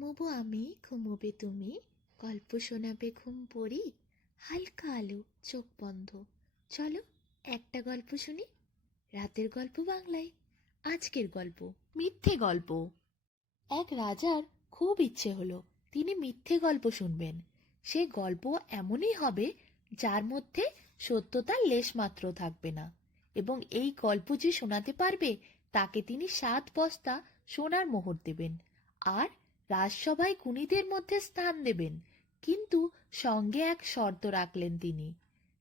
ঘুমোবো আমি, ঘুমোবে তুমি, গল্প শোনাবে ঘুম পড়ি, হালকা আলো, চোখ বন্ধ। চলো একটা গল্প শুনি। রাতের গল্প বাংলায়। আজকের গল্প মিথ্যে গল্প। এক রাজার খুব ইচ্ছে হলো তিনি মিথ্যে গল্প শুনবেন। সে গল্প এমনই হবে যার মধ্যে সত্যতার লেশমাত্র থাকবে না, এবং এই গল্প যে শোনাতে পারবে তাকে তিনি 7 বস্তা সোনার মোহর দেবেন, আর রাজসভায় খুনীদের মধ্যে স্থান দেবেন। কিন্তু সঙ্গে এক শর্ত রাখলেন তিনি,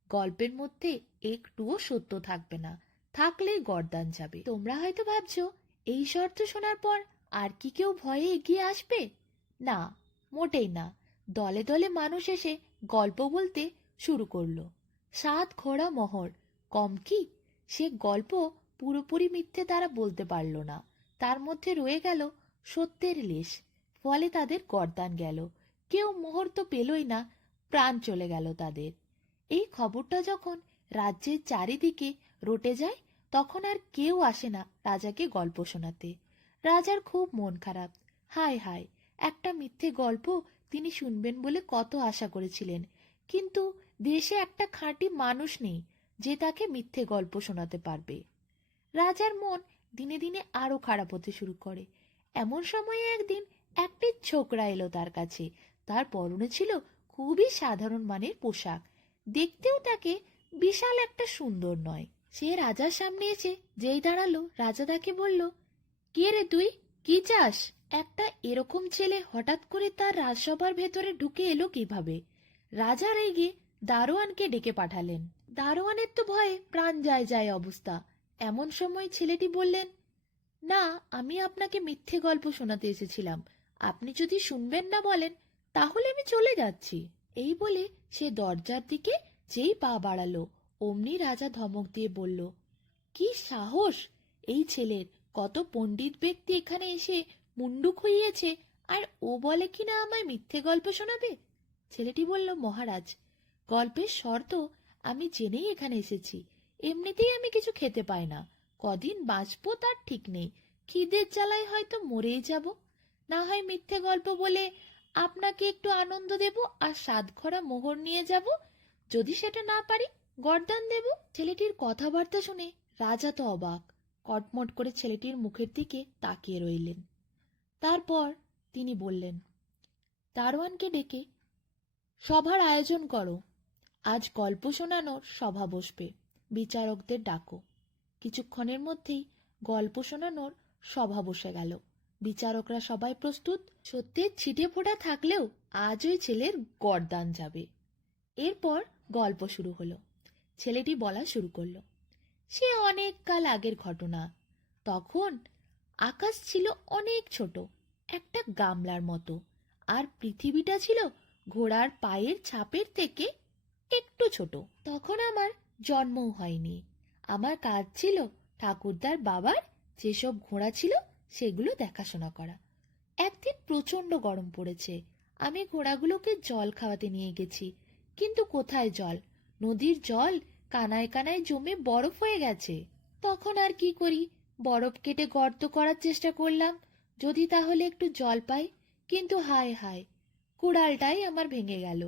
গল্পের মধ্যে একটুও সত্য থাকবে না, থাকলে গর্দান যাবে। তোমরা হয়তো ভাবছো এই শর্ত শোনার পর আর কি কেউ ভয়ে এগিয়ে আসবে? না, মোটেই না। দলে দলে মানুষ এসে গল্প বলতে শুরু করলো। 7 ঘোড়া মোহর কম কি? সে গল্প পুরোপুরি মিথ্যে তারা বলতে পারল না, তার মধ্যে রয়ে গেল সত্যের লেশ। ফলে তাদের গর্দান গেল। কেউ মোহর তো পেলই না, প্রাণ চলে গেল তাদের। এই খবরটা যখন রাজ্যের চারিদিকে রটে যায় তখন আর কেউ আসে না রাজাকে গল্প শোনাতে। রাজার খুব মন খারাপ। হায় হায়, একটা মিথ্যে গল্প তিনি শুনবেন বলে কত আশা করেছিলেন, কিন্তু দেশে একটা খাঁটি মানুষ নেই যে তাকে মিথ্যে গল্প শোনাতে পারবে। রাজার মন দিনে দিনে আরো খারাপ হতে শুরু করে। এমন সময়ে একদিন একটি ছোকরা এলো তার কাছে। তার পরনে ছিল খুবই সাধারণ মানের পোশাক, দেখতেও তাকে বিশাল একটা সুন্দর নয়। সে রাজার সামনে এসে যেই দাঁড়ালো, রাজা তাকে বলল, কে রে তুই, কি চাস? একটা এরকম ছেলে হঠাৎ করে তার রাজসভার ভেতরে ঢুকে এলো কিভাবে? রাজা রেগে দারোয়ানকে ডেকে পাঠালেন। দারোয়ানের তো ভয়ে প্রাণ যায় যায় অবস্থা। এমন সময় ছেলেটি বললেন, না, আমি আপনাকে মিথ্যে গল্প শোনাতে এসেছিলাম। আপনি যদি শুনবেন না বলেন তাহলে আমি চলে যাচ্ছি। এই বলে সে দরজার দিকে যেই পা বাড়ালো, অমনি রাজা ধমক দিয়ে বলল, কি সাহস এই ছেলের! কত পণ্ডিত ব্যক্তি এখানে এসে মুন্ডু খুইয়েছে, আর ও বলে কিনা আমায় মিথ্যে গল্প শোনাবে। ছেলেটি বলল, মহারাজ, গল্পের শর্ত আমি জেনেই এখানে এসেছি। এমনিতেই আমি কিছু খেতে পাই না, কদিন বাঁচবো তার ঠিক নেই। খিদের জ্বালায় হয়তো মরেই যাব। না হয় মিথ্যে গল্প বলে আপনাকে একটু আনন্দ দেব আর 7 ঘোড়া মোহর নিয়ে যাব। যদি সেটা না পারি গর্দান দেব। ছেলেটির কথাবার্তা শুনে রাজা তো অবাক, কটমট করে ছেলেটির মুখের দিকে তাকিয়ে রইলেন। তারপর তিনি বললেন, দারোয়ানকে ডেকে সভার আয়োজন করো। আজ গল্প শোনানোর সভা বসবে, বিচারকদের ডাকো। কিছুক্ষণের মধ্যেই গল্প শোনানোর সভা বসে গেল। বিচারকরা সবাই প্রস্তুত। সত্যের ছিটে ফোঁটা থাকলেও আজ ওই ছেলের গর্দান যাবে। এরপর গল্প শুরু হলো। ছেলেটি বলা শুরু করলো, সে অনেক কাল আগের ঘটনা। তখন আকাশ ছিল অনেক ছোট, একটা গামলার মতো, আর পৃথিবীটা ছিল ঘোড়ার পায়ের ছাপের থেকে একটু ছোট। তখন আমার জন্মও হয়নি। আমার কাজ ছিল ঠাকুরদার বাবার যেসব ঘোড়া ছিল সেগুলো দেখাশোনা করা। একদিন প্রচন্ড গরম পড়েছে। আমি ঘোড়াগুলোকে জল খাওয়াতে নিয়ে গেছি, কিন্তু কোথায় জল? নদীর জল কানায় কানায় জমে বরফ হয়ে গেছে। তখন আর কি করি, বরফ কেটে গর্ত করার চেষ্টা করলাম, যদি তাহলে একটু জল পাই। কিন্তু হায় হায়, কুড়ালটাই আমার ভেঙে গেল।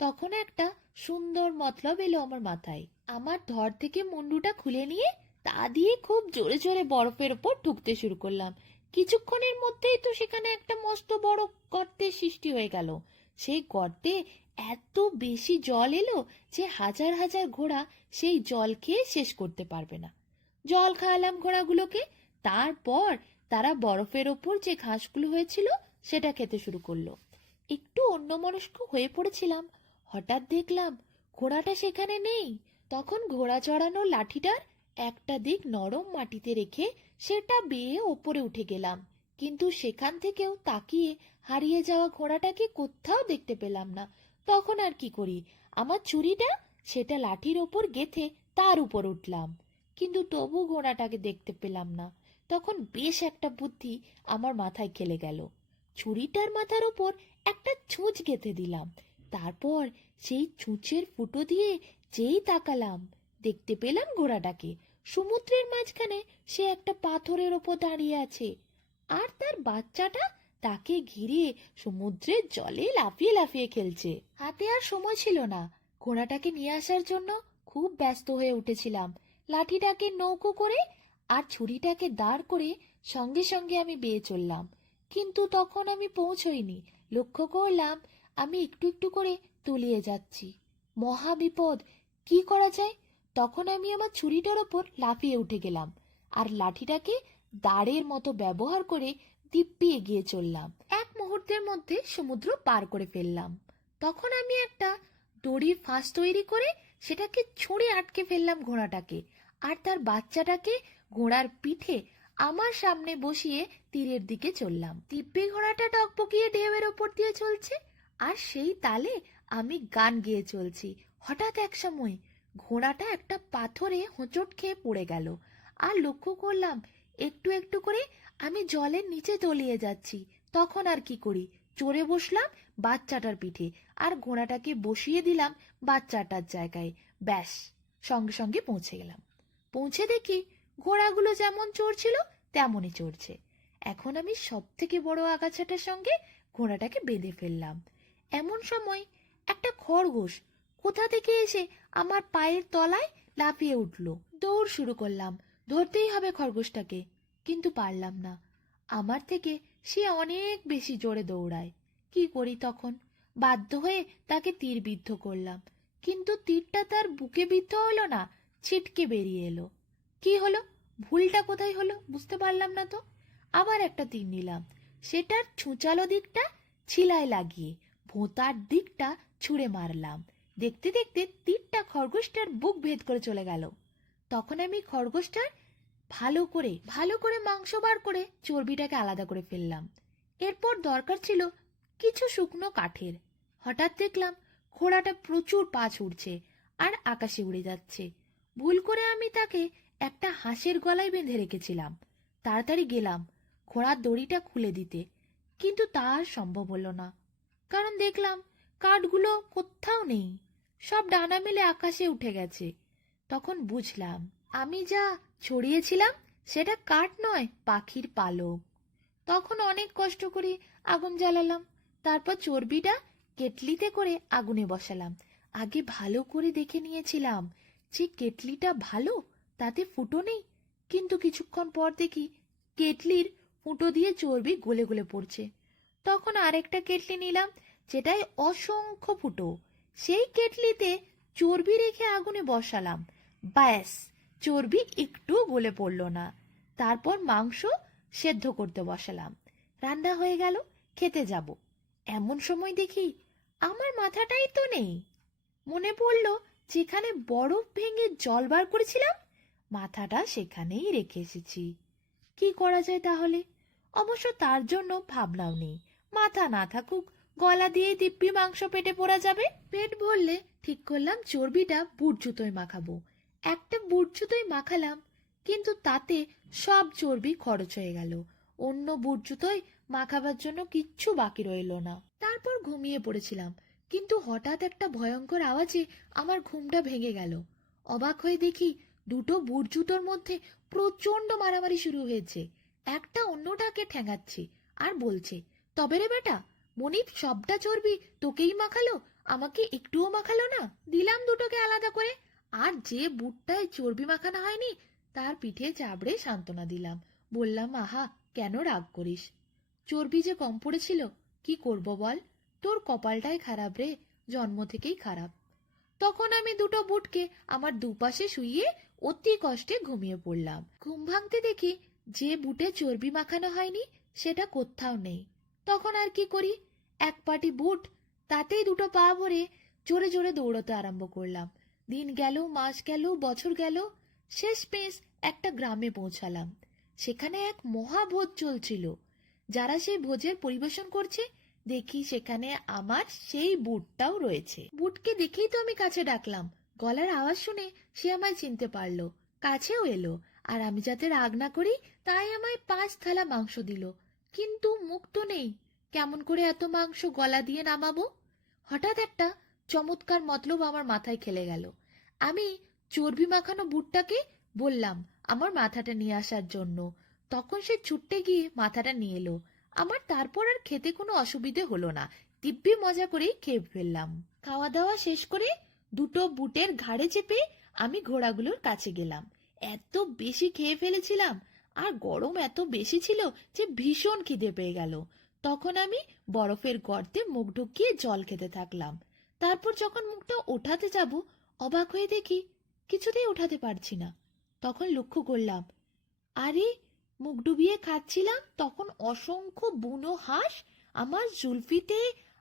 তখন একটা সুন্দর মতলব এলো আমার মাথায়। আমার ধর থেকে মুন্ডুটা খুলে নিয়ে তা দিয়ে খুব জোরে জোরে বরফের ওপর ঠুকতে শুরু করলাম। কিছুক্ষণের মধ্যেই তো সেখানে একটা মস্ত বড় গর্তের সৃষ্টি হয়ে গেল। সেই গর্তে এত বেশি জল এলো যে হাজার হাজার ঘোড়া সেই জল খেয়ে শেষ করতে পারবে না। জল খাওয়ালাম ঘোড়াগুলোকে, তারপর তারা বরফের ওপর যে ঘাসগুলো হয়েছিল সেটা খেতে শুরু করলো। একটু অন্যমনস্ক হয়ে পড়েছিলাম, হঠাৎ দেখলাম ঘোড়াটা সেখানে নেই। তখন ঘোড়া চড়ানো লাঠিটার একটা দিক নরম মাটিতে রেখে সেটা বেয়ে ওপরে উঠে গেলাম, কিন্তু সেখান থেকেও তাকিয়ে হারিয়ে যাওয়া ঘোড়াটাকে কোথাও দেখতে পেলাম না। তখন আর কি করি, আমার ছুরিটা সেটা লাঠির ওপর গেথে তার উপর উঠলাম, কিন্তু তবু ঘোড়াটাকে দেখতে পেলাম না। তখন বেশ একটা বুদ্ধি আমার মাথায় খেলে গেল। ছুরিটার মাথার ওপর একটা ছুঁচ গেঁথে দিলাম, তারপর সেই ছুঁচের ফুটো দিয়ে যেই তাকালাম, দেখতে পেলাম ঘোড়াটাকে সমুদ্রের মাঝখানে। সে একটা পাথরের ওপর দাঁড়িয়ে আছে, আর তার বাচ্চাটা তাকে ঘিরে সমুদ্রের জলে লাফিয়ে লাফিয়ে খেলছে। হাতে আর সময় ছিল না, ঘোড়াটাকে নিয়ে আসার জন্য খুব ব্যস্ত হয়ে উঠেছিলাম। লাঠিটাকে নৌকো করে আর ছুরিটাকে দাঁড় করে সঙ্গে সঙ্গে আমি বেয়ে চললাম। কিন্তু তখন আমি পৌঁছইনি। লক্ষ্য করলাম আমি একটু একটু করে তলিয়ে যাচ্ছি। মহা বিপদ! কি করা যায়? তখন আমি আমার ছুরিটার ওপর লাফিয়ে উঠে গেলাম আর লাঠিটাকে দাঁড়ের মতো ব্যবহার করে দিব্যি এগিয়ে চললাম। এক মুহূর্তের মধ্যে সমুদ্র পার করে ফেললাম। তখন আমি একটা দড়ির ফাঁস তৈরি করে সেটাকে ছুঁড়ে আটকে ফেললাম ঘোড়াটাকে, আর তার বাচ্চাটাকে ঘোড়ার পিঠে আমার সামনে বসিয়ে তীরের দিকে চললাম। দিব্যি ঘোড়াটা টকবকিয়ে ঢেউয়ের ওপর দিয়ে চলছে, আর সেই তালে আমি গান গেয়ে চলছি। হঠাৎ এক সময় ঘোড়াটা একটা পাথরে হোঁচট খেয়ে পড়ে গেল, আর লক্ষ্য করলাম একটু একটু করে আমি জলের নিচে তলিয়ে যাচ্ছি। তখন আর কি করি, চড়ে বসলাম বাচ্চাটার পিঠে আর ঘোড়াটাকে বসিয়ে দিলাম বাচ্চাটার জায়গায়। ব্যাস, সঙ্গে সঙ্গে পৌঁছে গেলাম। পৌঁছে দেখি ঘোড়াগুলো যেমন চড়ছিল তেমনই চড়ছে। এখন আমি সব থেকে বড় আগাছাটার সঙ্গে ঘোড়াটাকে বেঁধে ফেললাম। এমন সময় একটা খরগোশ কোথা থেকে এসে আমার পায়ের তলায় লাফিয়ে উঠল। দৌড় শুরু করলাম, ধরতেই হবে খরগোশটাকে, কিন্তু পারলাম না। আমার থেকে সে অনেক বেশি জোরে দৌড়ায়। কি করি তখন? বাধ্য হয়ে তাকে তীর বিদ্ধ করলাম, কিন্তু তীরটা তার বুকে বিদ্ধ হলো না, ছিটকে বেরিয়ে এলো। কি হলো? ভুলটা কোথায় হলো বুঝতে পারলাম না তো। আবার একটা তীর নিলাম, সেটার ছুঁচালো দিকটা ছিলায় লাগিয়ে ভোঁতার দিকটা ছুঁড়ে মারলাম। দেখতে দেখতে তীরটা খরগোশটার বুক ভেদ করে চলে গেল। তখন আমি খরগোশটার ভালো করে মাংস বার করে চর্বিটাকে আলাদা করে ফেললাম। এরপর দরকার ছিল কিছু শুকনো কাঠের। হঠাৎ দেখলাম ঘোড়াটা প্রচুর পা ছুটছে আর আকাশে উড়ে যাচ্ছে। ভুল করে আমি তাকে একটা হাঁসের গলায় বেঁধে রেখেছিলাম। তাড়াতাড়ি গেলাম ঘোড়ার দড়িটা খুলে দিতে, কিন্তু তা আর সম্ভব হলো না, কারণ দেখলাম কাঠগুলো কোথাও নেই, সব ডানা মেলে আকাশে উঠে গেছে। তখন বুঝলাম আমি যা ছড়িয়েছিলাম সেটা কাঠ নয়, পাখির পালক। তখন অনেক কষ্ট করে আগুন জ্বালালাম, তারপর চর্বিটা কেটলিতে করে আগুনে বসালাম। আগে ভালো করে দেখে নিয়েছিলাম যে কেটলিটা ভালো, তাতে ফুটো নেই, কিন্তু কিছুক্ষণ পর দেখি কেটলির ফুটো দিয়ে চর্বি গলে গলে পড়ছে। তখন আরেকটা কেটলি নিলাম, যেটায় অসংখ্য ফুটো। সেই কেটলিতে চর্বি রেখে আগুনে বসালাম। ব্যাস, চর্বি একটুও গলে পড়ল না। তারপর মাংস সেদ্ধ করতে বসালাম। রান্না হয়ে গেল, খেতে যাব। এমন সময় দেখি আমার মাথাটাই তো নেই। মনে পড়ল যেখানে বরফ ভেঙে জল বার করেছিলাম, মাথাটা সেখানেই রেখে এসেছি। কি করা যায় তাহলে? অবশ্য তার জন্য ভাবনাও নেই। মাথা না থাকুক, গলা দিয়ে দিব্যি মাংস পেটে পড়া যাবে। পেট ভরলে ঠিক করলাম চর্বিটা বুট জুতোয় মাখাবো। একটা বুট জুতোয় মাখালাম, কিন্তু তাতে সব চর্বি খরচ হয়ে গেল। অন্য বুট জুতোয় মাখাবার জন্য কিচ্ছু বাকি রইল না। তারপর ঘুমিয়ে পড়েছিলাম, কিন্তু হঠাৎ একটা ভয়ঙ্কর আওয়াজে আমার ঘুমটা ভেঙে গেল। অবাক হয়ে দেখি দুটো বুট জুতোর মধ্যে প্রচন্ড মারামারি শুরু হয়েছে। একটা অন্যটাকে ঠ্যাঙাচ্ছে আর বলছে, তবে রে বেটা, মনিব সবটা চর্বি তোকেই মাখালো, আমাকে একটুও মাখালো না। দিলাম দুটোকে আলাদা করে, আর যে বুটটায় চর্বি মাখানো হয়নি তার পিঠে চাবড়ে সান্ত্বনা দিলাম। বললাম, আহা, কেন রাগ করিস? চর্বি যে কম পড়েছিল, কি করব বল? তোর কপালটাই খারাপ রে, জন্ম থেকেই খারাপ। তখন আমি দুটো বুটকে আমার দুপাশে শুইয়ে অতি কষ্টে ঘুমিয়ে পড়লাম। ঘুম ভাঙতে দেখি যে বুটে চর্বি মাখানো হয়নি সেটা কোথাও নেই। তখন আর কি করি, এক পাটি বুট, তাতেই দুটো পা ভরে জোরে জোরে দৌড়তে আরম্ভ করলাম। দিন গেল, মাস গেল, বছর গেল, শেষমেশ একটা গ্রামে পৌঁছালাম। সেখানে এক মহাভোজ চলছিল। যারা সেই ভোজের পরিবেশন করছে দেখি সেখানে আমার সেই বুটটাও রয়েছে। বুটকে দেখেই তো আমি কাছে ডাকলাম। গলার আওয়াজ শুনে সে আমায় চিনতে পারলো, কাছেও এলো, আর আমি যাতে রাগ না করি তাই আমায় 5 থালা মাংস দিল। কিন্তু মুখ তো নেই, কেমন করে এত মাংস গলা দিয়ে নামাবো? হঠাৎ একটা চমৎকার মতলব আমার মাথায় খেলে গেল। আমি চর্বি মাখানো বুটটাকে বললাম আমার মাথাটা নিয়ে আসার জন্য। তখন সে ছুটতে গিয়ে মাথাটা নিয়ে এলো আমার তারপর আর খেতে কোনো অসুবিধে হলো না, দিব্যি মজা করেই খেয়ে ফেললাম। খাওয়া দাওয়া শেষ করে দুটো বুটের ঘাড়ে চেপে আমি ঘোড়াগুলোর কাছে গেলাম। এত বেশি খেয়ে ফেলেছিলাম আর গরম এত বেশি ছিল যে ভীষণ খিদে পেয়ে গেল। তখন আমি বরফের গর্তে মুখ ঢুকিয়ে জল খেতে থাকলাম। তারপর যখন মুখটা ওঠাতে যাব, অবাক হয়ে দেখি কিছুতেই ওঠাতে পারছি না। তখন লক্ষ্য করলাম, আরে, মুখ ডুবিয়ে খাচ্ছিলাম তখন অসংখ্য বুনো হাঁস আমার জুলফিতে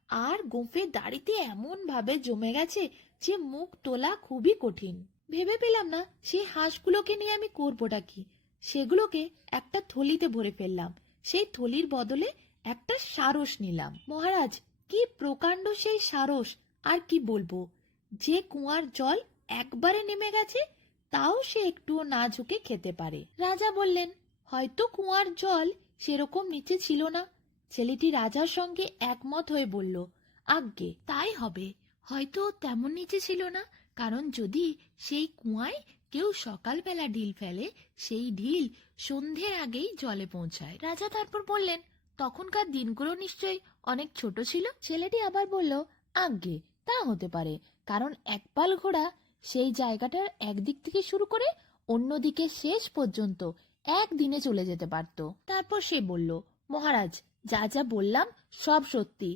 আর গোঁফের দাড়িতে এমন ভাবে জমে গেছে যে মুখ তোলা খুবই কঠিন। ভেবে পেলাম না সেই হাঁসগুলোকে নিয়ে আমি করবোটা কি। সেগুলোকে একটা থলিতে ভরে ফেললাম। সেই থলির বদলে একটা সারস নিলাম। মহারাজ, কি প্রকাণ্ড সেই সারস! আর কি বলবো, যে কুয়ার জল একবারে নেমে গেছে তাও সে একটুও না ঝুঁকে খেতে পারে। রাজা বললেন, হয়তো কুয়ার জল সেরকম নিচে ছিল না। ছেলেটি রাজার সঙ্গে একমত হয়ে বলল, আজ্ঞে তাই হবে, হয়তো তেমন নিচে ছিল না, কারণ যদি সেই কুয়ায় কেউ সকালবেলা ঢিল ফেলে, সেই ঢিল সন্ধ্যের আগেই জলে পৌঁছায়। রাজা তারপর বললেন, তখনকার দিনগুলো নিশ্চয়ই অনেক ছোট ছিল। ছেলেটি আবার বলল, আজ্ঞে তা হতে পারে, কারণ একপাল ঘোড়া সেই জায়গাটার একদিক থেকে শুরু করে অন্যদিকে শেষ পর্যন্ত একদিনে চলে যেতে পারত। তারপর সে বলল, মহারাজ, যা যা বললাম সব সত্যি,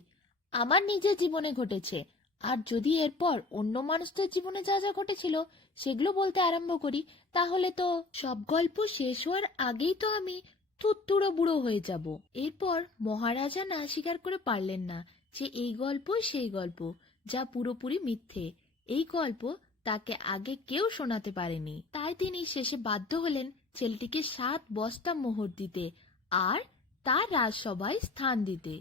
আমার নিজের জীবনে ঘটেছে। আর যদি এরপর অন্য মানুষদের জীবনে যা যা ঘটেছিল সেগুলো বলতে আরম্ভ করি, তাহলে তো সব গল্প শেষ হওয়ার আগেই তো আমি থুত্তুড়ো বুড়ো হয়ে যাব। এরপর মহারাজা না স্বীকার করে পারলেন না যে এই গল্পই সেই গল্প, যা পুরোপুরি মিথ্যে। এই গল্প তাকে আগে কেউ শোনাতে পারেনি। তাই তিনি শেষে বাধ্য হলেন ছেলেটিকে 7 বস্তা মোহর দিতে আর তার রাজসভায় স্থান দিতে।